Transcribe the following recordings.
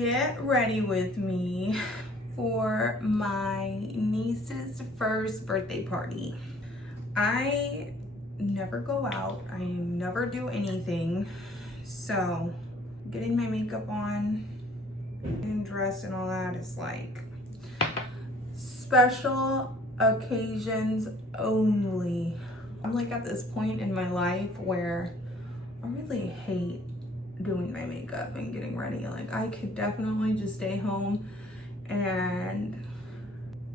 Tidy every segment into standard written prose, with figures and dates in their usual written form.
get ready with me for my niece's first birthday party. I never go out, I never do anything, so getting my makeup on and dressed and all that is like special occasions only. I'm like at this point in my life where I really hate doing my makeup and getting ready. Like I could definitely just stay home and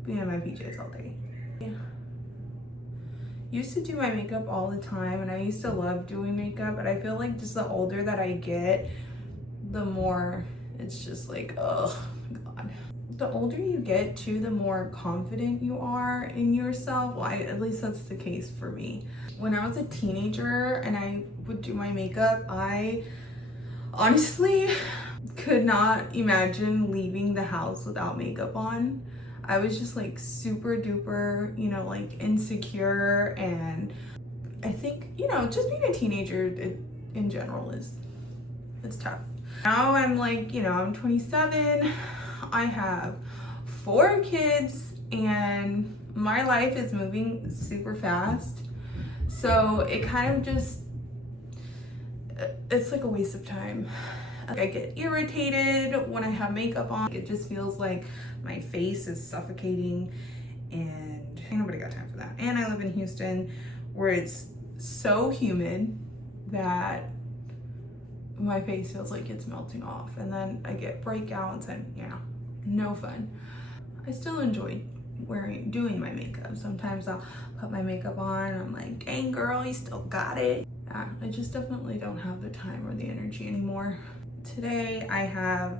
be in my PJs all day. Yeah. Used to do my makeup all the time and I used to love doing makeup, but I feel like just the older that I get, the more it's just like, oh God. The older you get too, the more confident you are in yourself. Well, at least that's the case for me. When I was a teenager and I would do my makeup, I honestly could not imagine leaving the house without makeup on. I was just like super duper, you know, like insecure, and I think, you know, just being a teenager in general it's tough. Now I'm like, you know, I'm 27, I have 4 kids, and my life is moving super fast. So it kind of just, it's like a waste of time. I get irritated when I have makeup on. It just feels like my face is suffocating, and ain't nobody got time for that. And I live in Houston where it's so humid that my face feels like it's melting off, and then I get breakouts, and yeah, no fun. I still enjoy doing my makeup. Sometimes I'll put my makeup on and I'm like, dang girl, you still got it. Yeah, I just definitely don't have the time or the energy anymore. Today I have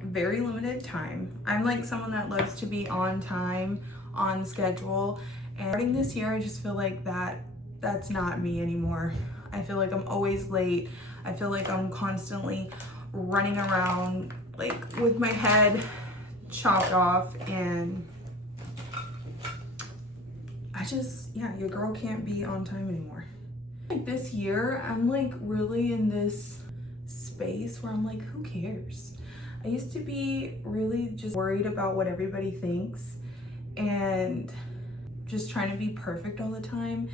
very limited time. I'm like someone that loves to be on time, on schedule, and starting this year I just feel like that's not me anymore. I feel like I'm always late. I feel like I'm constantly running around like with my head chopped off, and I just, yeah, your girl can't be on time anymore. Like this year, I'm like really in this space where I'm like, who cares? I used to be really just worried about what everybody thinks and just trying to be perfect all the time.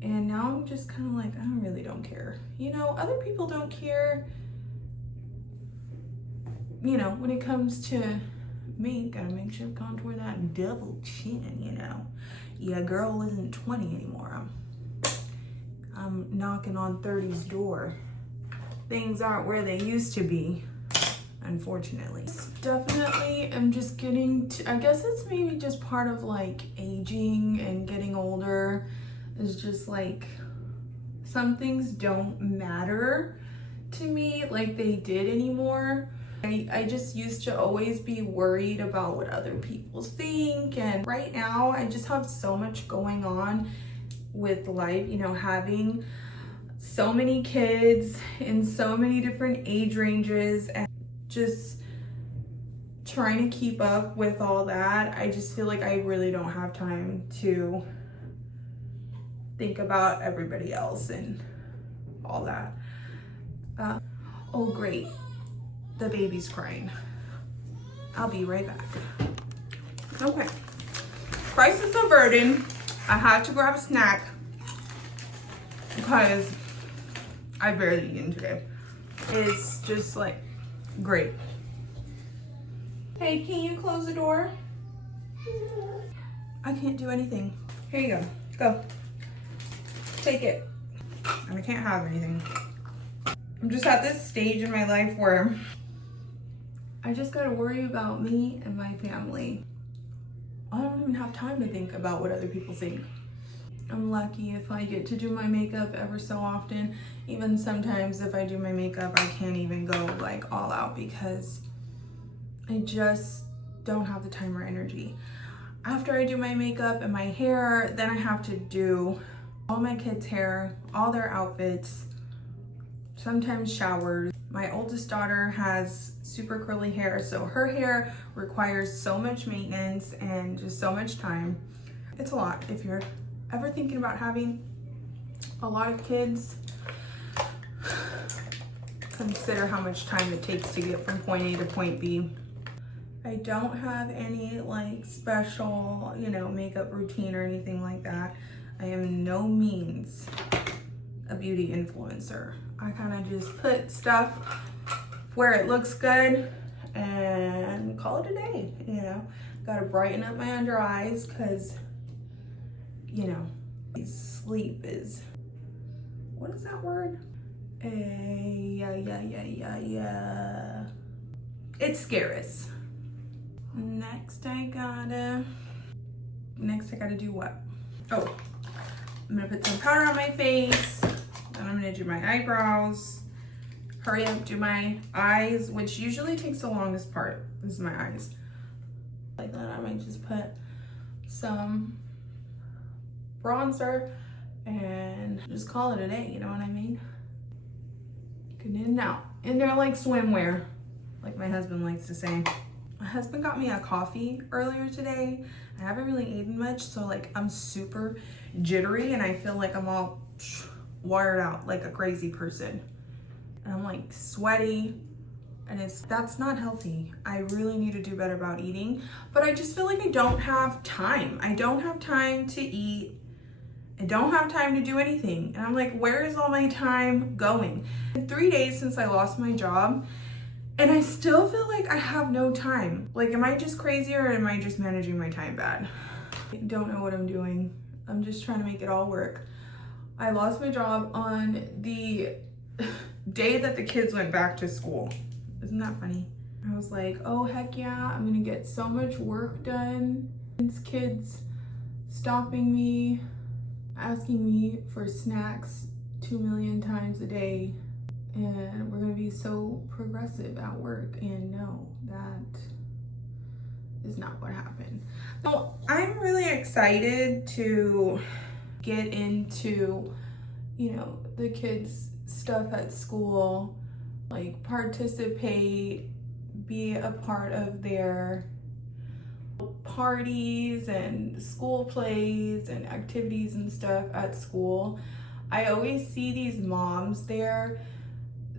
And now I'm just kind of like, I really don't care. You know, other people don't care. You know, when it comes to me, gotta make sure to contour that double chin, you know. Yeah, girl isn't 20 anymore. I'm knocking on 30's door. Things aren't where they used to be, unfortunately. Definitely I'm just getting to, I guess it's maybe just part of like aging and getting older. It's just like some things don't matter to me like they did anymore. I just used to always be worried about what other people think, and right now I just have so much going on with life, you know, having so many kids in so many different age ranges and just trying to keep up with all that. I just feel like I really don't have time to think about everybody else and all that. Oh great, the baby's crying. I'll be right back. Okay, crisis averted. I had to grab a snack because I barely eaten today. It's just like great. Hey, can you close the door? I can't do anything. Here you go. Go. Take it. And I can't have anything. I'm just at this stage in my life where I just gotta worry about me and my family. I don't even have time to think about what other people think. I'm lucky if I get to do my makeup ever so often. Even sometimes if I do my makeup, I can't even go like all out because I just don't have the time or energy. After I do my makeup and my hair, then I have to do all my kids' hair, all their outfits, sometimes showers. My oldest daughter has super curly hair, so her hair requires so much maintenance and just so much time. It's a lot. If you're ever thinking about having a lot of kids, consider how much time it takes to get from point A to point B. I don't have any like special, you know, makeup routine or anything like that. I am no means a beauty influencer. I kind of just put stuff where it looks good and call it a day, you know. Gotta brighten up my under eyes because, you know, sleep is, what is that word? It's scarce. Next I gotta do what? Oh, I'm gonna put some powder on my face, and I'm gonna do my eyebrows, hurry up, do my eyes, which usually takes the longest part. This is my eyes. Like that, I might just put some bronzer and just call it a day, you know what I mean? Get in and out. And they're like swimwear, like my husband likes to say. My husband got me a coffee earlier today. I haven't really eaten much, so like I'm super jittery and I feel like I'm all wired out like a crazy person. And I'm like sweaty and that's not healthy. I really need to do better about eating, but I just feel like I don't have time. I don't have time to eat. I don't have time to do anything. And I'm like, where is all my time going? In 3 days since I lost my job, and I still feel like I have no time. Like, am I just crazy or am I just managing my time bad? I don't know what I'm doing. I'm just trying to make it all work. I lost my job on the day that the kids went back to school. Isn't that funny? I was like, oh heck yeah, I'm gonna get so much work done. These kids stopping me, asking me for snacks 2 million times a day. And we're gonna be so progressive at work, and no, that is not what happened. So I'm really excited to get into, you know, the kids' stuff at school, like participate, be a part of their parties and school plays and activities and stuff at school. I always see these moms there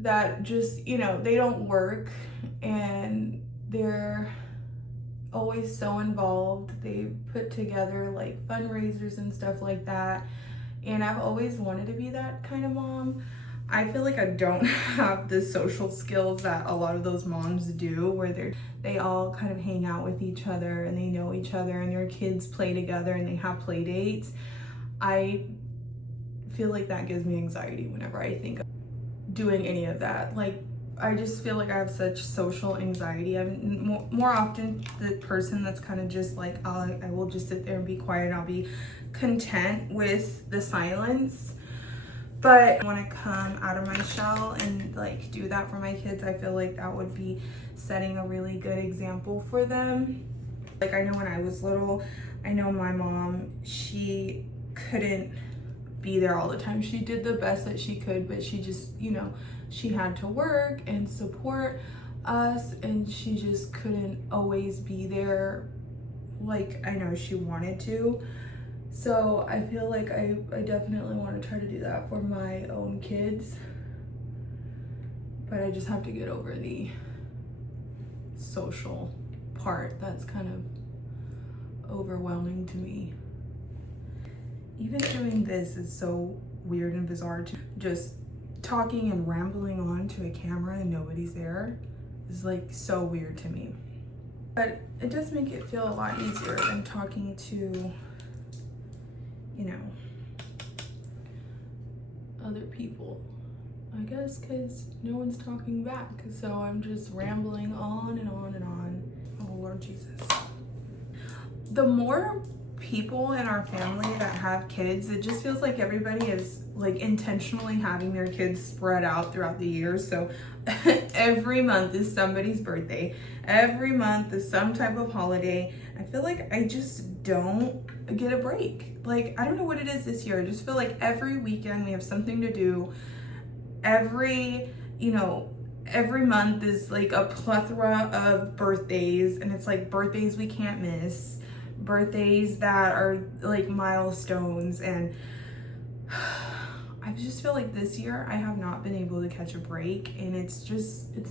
that just, you know, they don't work and they're always so involved. They put together like fundraisers and stuff like that. And I've always wanted to be that kind of mom. I feel like I don't have the social skills that a lot of those moms do, where they all kind of hang out with each other and they know each other and their kids play together and they have play dates. I feel like that gives me anxiety whenever I think of doing any of that. Like, I just feel like I have such social anxiety. I'm more often the person that's kind of just like, I will just sit there and be quiet. I'll be content with the silence. But I want to come out of my shell and like do that for my kids. I feel like that would be setting a really good example for them. Like, I know when I was little, I know my mom, she couldn't be there all the time. She did the best that she could, but she just, you know, she had to work and support us, and she just couldn't always be there like I know she wanted to. So I feel like I definitely want to try to do that for my own kids, but I just have to get over the social part that's kind of overwhelming to me. Even doing this is so weird and bizarre too. Just talking and rambling on to a camera and nobody's there is like so weird to me. But it does make it feel a lot easier than talking to, you know, other people. I guess because no one's talking back. So I'm just rambling on and on and on. Oh Lord Jesus. The more people in our family that have kids, it just feels like everybody is like intentionally having their kids spread out throughout the year. So every month is somebody's birthday, every month is some type of holiday. I feel like I just don't get a break. Like, I don't know what it is this year. I just feel like every weekend we have something to do. Every month is like a plethora of birthdays, and it's like birthdays we can't miss, birthdays that are like milestones, and I'm just feel like this year I have not been able to catch a break, and it's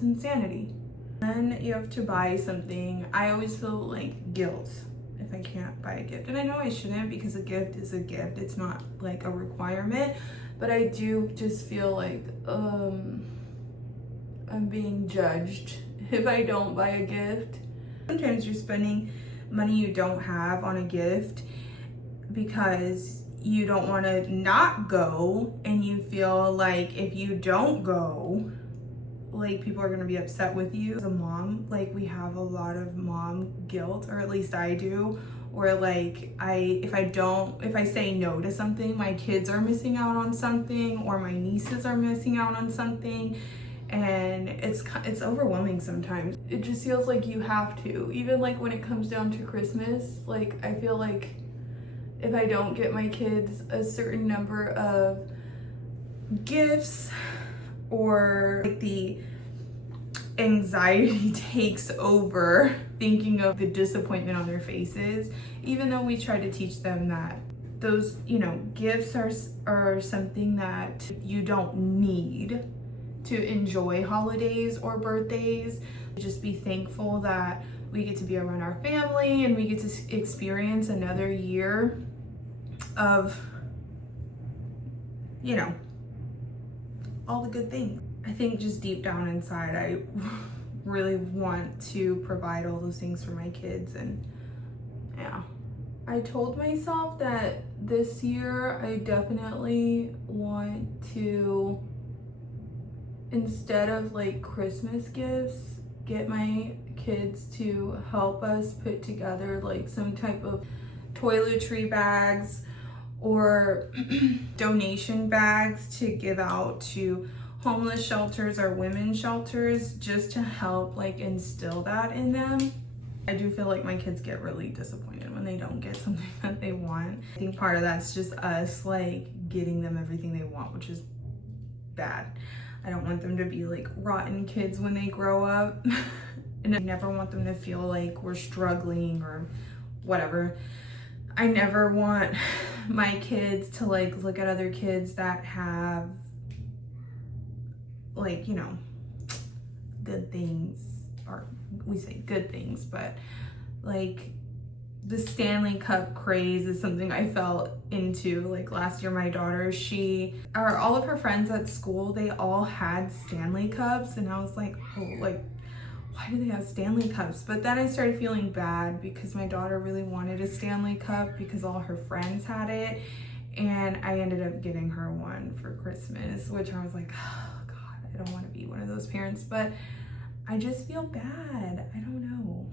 insanity. Then you have to buy something. I always feel like guilt if I can't buy a gift. And I know I shouldn't, because a gift is a gift. It's not like a requirement, but I do just feel like I'm being judged if I don't buy a gift. Sometimes you're spending money you don't have on a gift because you don't want to not go, and you feel like if you don't go, like people are going to be upset with you. As a mom, like we have a lot of mom guilt, or at least I do, or like if I say no to something, my kids are missing out on something, or my nieces are missing out on something, and it's overwhelming sometimes. It just feels like you have to, even like when it comes down to Christmas. Like I feel like if I don't get my kids a certain number of gifts, or like the anxiety takes over thinking of the disappointment on their faces, even though we try to teach them that those, gifts are something that you don't need to enjoy holidays or birthdays. Just be thankful that we get to be around our family, and we get to experience another year of, all the good things. I think just deep down inside, I really want to provide all those things for my kids. And yeah, I told myself that this year I definitely want to, instead of like Christmas gifts, get my kids to help us put together like some type of toiletry bags or donation bags to give out to homeless shelters or women's shelters, just to help like instill that in them. I do feel like my kids get really disappointed when they don't get something that they want. I think part of that's just us like getting them everything they want, which is bad. I don't want them to be like rotten kids when they grow up. And I never want them to feel like we're struggling or whatever. I never want my kids to like look at other kids that have like, good things, or we say good things, but like the Stanley Cup craze is something I fell into. Like last year, my daughter, all of her friends at school, they all had Stanley Cups, and I was like, oh, like, why do they have Stanley Cups? But then I started feeling bad because my daughter really wanted a Stanley Cup because all her friends had it, and I ended up getting her one for Christmas, which I was like, oh God, I don't want to be one of those parents, but I just feel bad. I don't know.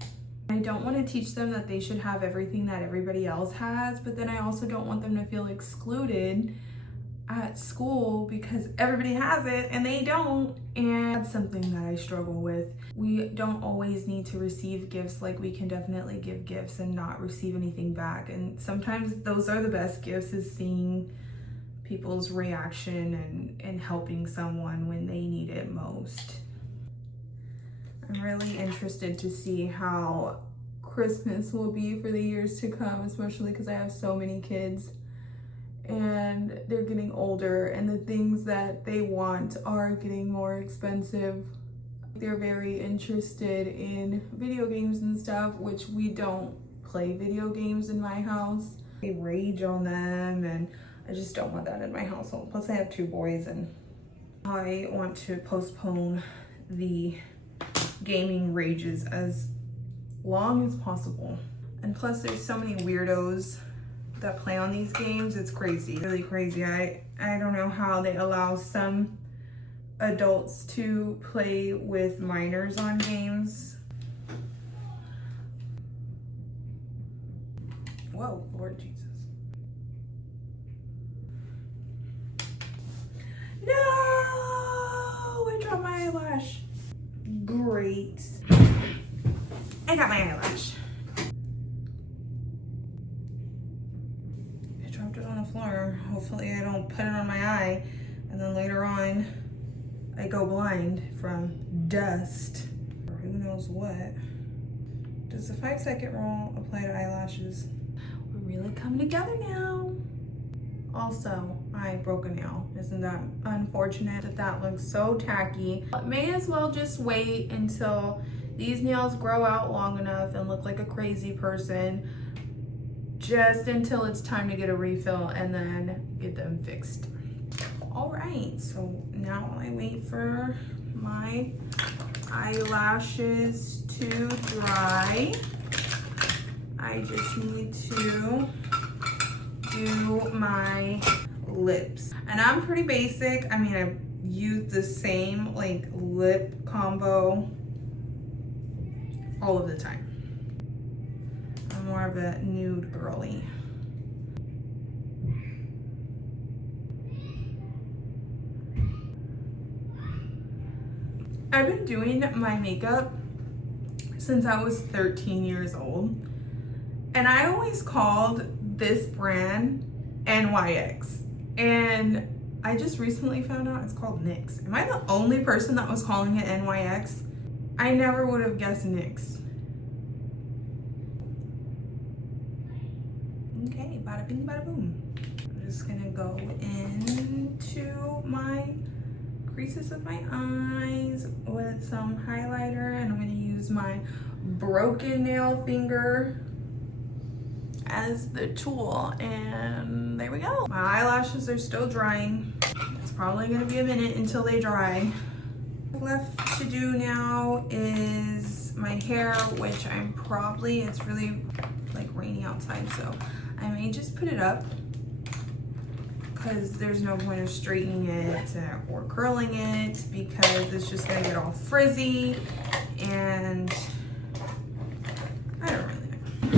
I don't want to teach them that they should have everything that everybody else has, but then I also don't want them to feel excluded at school because everybody has it and they don't. And that's something that I struggle with. We don't always need to receive gifts. Like we can definitely give gifts and not receive anything back. And sometimes those are the best gifts, is seeing people's reaction and helping someone when they need it most. I'm really interested to see how Christmas will be for the years to come, especially because I have so many kids and they're getting older, and the things that they want are getting more expensive. They're very interested in video games and stuff, which we don't play video games in my house. I rage on them, and I just don't want that in my household. Plus I have 2 boys, and I want to postpone the gaming rages as long as possible. And plus there's so many weirdos that play on these games. It's crazy, really crazy. I don't know how they allow some adults to play with minors on games. Whoa, Lord Jesus. No, I dropped my eyelash. Great. I got my eyelash. I dropped it on the floor. Hopefully I don't put it on my eye and then later on I go blind from dust or who knows what. Does the 5-second rule apply to eyelashes? We're really coming together now. Also, I broke a nail. Isn't that unfortunate? That looks so tacky. May as well just wait until these nails grow out long enough and look like a crazy person, just until it's time to get a refill and then get them fixed. All right, so now I wait for my eyelashes to dry. I just need to do my lips. And I'm pretty basic. I mean, I use the same like lip combo all of the time. I'm more of a nude girly. I've been doing my makeup since I was 13 years old. And I always called this brand NYX. And I just recently found out it's called NYX. Am I the only person that was calling it NYX? I never would have guessed NYX. Okay, bada bing, bada boom. I'm just gonna go into my creases of my eyes with some highlighter, and I'm gonna use my broken nail finger as the tool, and there we go. My eyelashes are still drying. It's probably gonna be a minute until they dry. Left to do now is my hair, which I'm probably, it's really like rainy outside, so I may just put it up because there's no point of straightening it or curling it because it's just gonna get all frizzy, and I don't really know.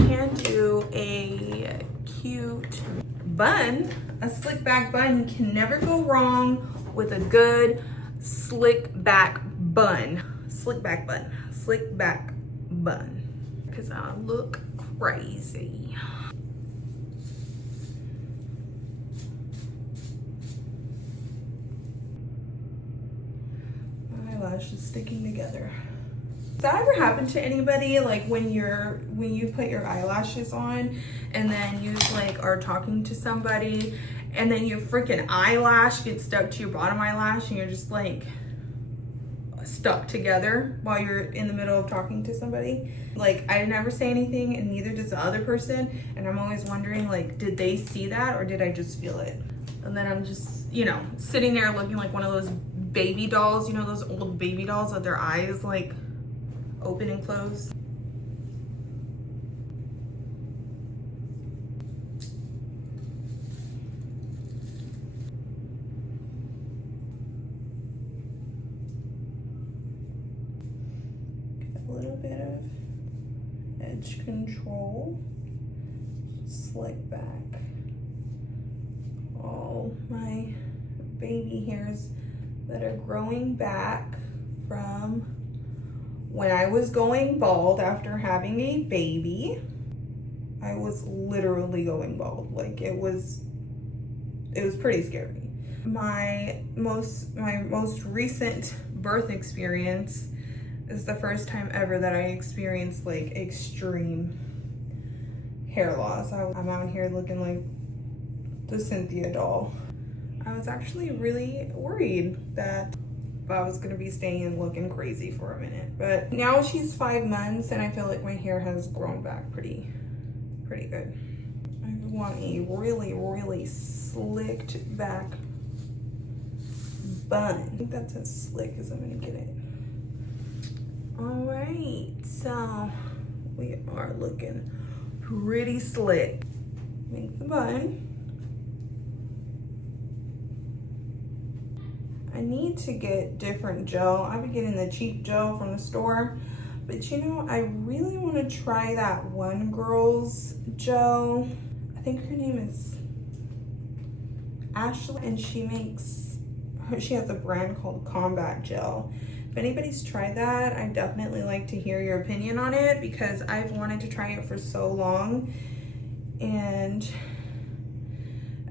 Can do a cute bun. A slick back bun. You can never go wrong with a good slick back bun. Slick back bun. Slick back bun. Because I look crazy. My eyelashes sticking together. Does that ever happen to anybody, like when you put your eyelashes on and then you like are talking to somebody and then your freaking eyelash gets stuck to your bottom eyelash and you're just like stuck together while you're in the middle of talking to somebody? Like, I never say anything and neither does the other person, and I'm always wondering, like, did they see that or did I just feel it? And then I'm just, you know, sitting there looking like one of those baby dolls, you know, those old baby dolls with their eyes like open and close. Get a little bit of edge control. Slick back all my baby hairs that are growing back from when I was going bald after having a baby. I was literally going bald. Like, it was pretty scary. My most recent birth experience is the first time ever that I experienced like extreme hair loss. I'm out here looking like the Cynthia doll. I was actually really worried that I was gonna be staying looking crazy for a minute, but now she's 5 months and I feel like my hair has grown back pretty good. I want a really slicked back bun. I think that's as slick as I'm gonna get it. All right, so we are looking pretty slick. Make the bun. I need to get different gel. I've been getting the cheap gel from the store, but you know, I really want to try that one girl's gel. I think her name is Ashley, and she has a brand called Combat Gel. If anybody's tried that, I'd definitely like to hear your opinion on it because I've wanted to try it for so long, and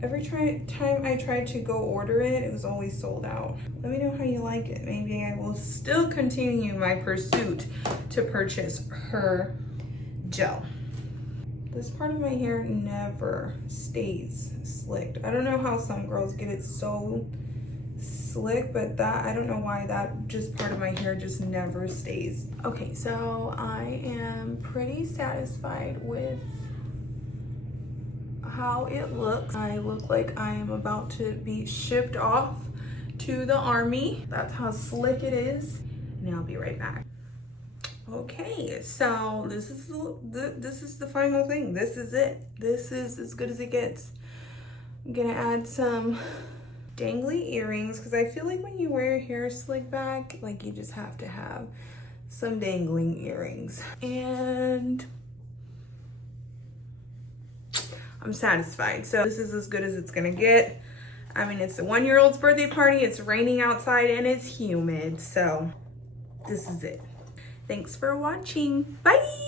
every time I tried to go order it, it was always sold out. Let me know how you like it. Maybe I will still continue my pursuit to purchase her gel. This part of my hair never stays slicked. I don't know how some girls get it so slick, but that, I don't know why that just part of my hair just never stays. Okay, so I am pretty satisfied with how it looks. I look like I am about to be shipped off to the army. That's how slick it is. And I'll be right back. Okay, so this is the final thing. This is it. This is as good as it gets. I'm gonna add some dangly earrings because I feel like when you wear your hair slicked back, like you just have to have some dangling earrings. And I'm satisfied. So this is as good as it's gonna get. I mean, it's a 1-year-old's birthday party. It's raining outside and it's humid. So this is it. Thanks for watching. Bye.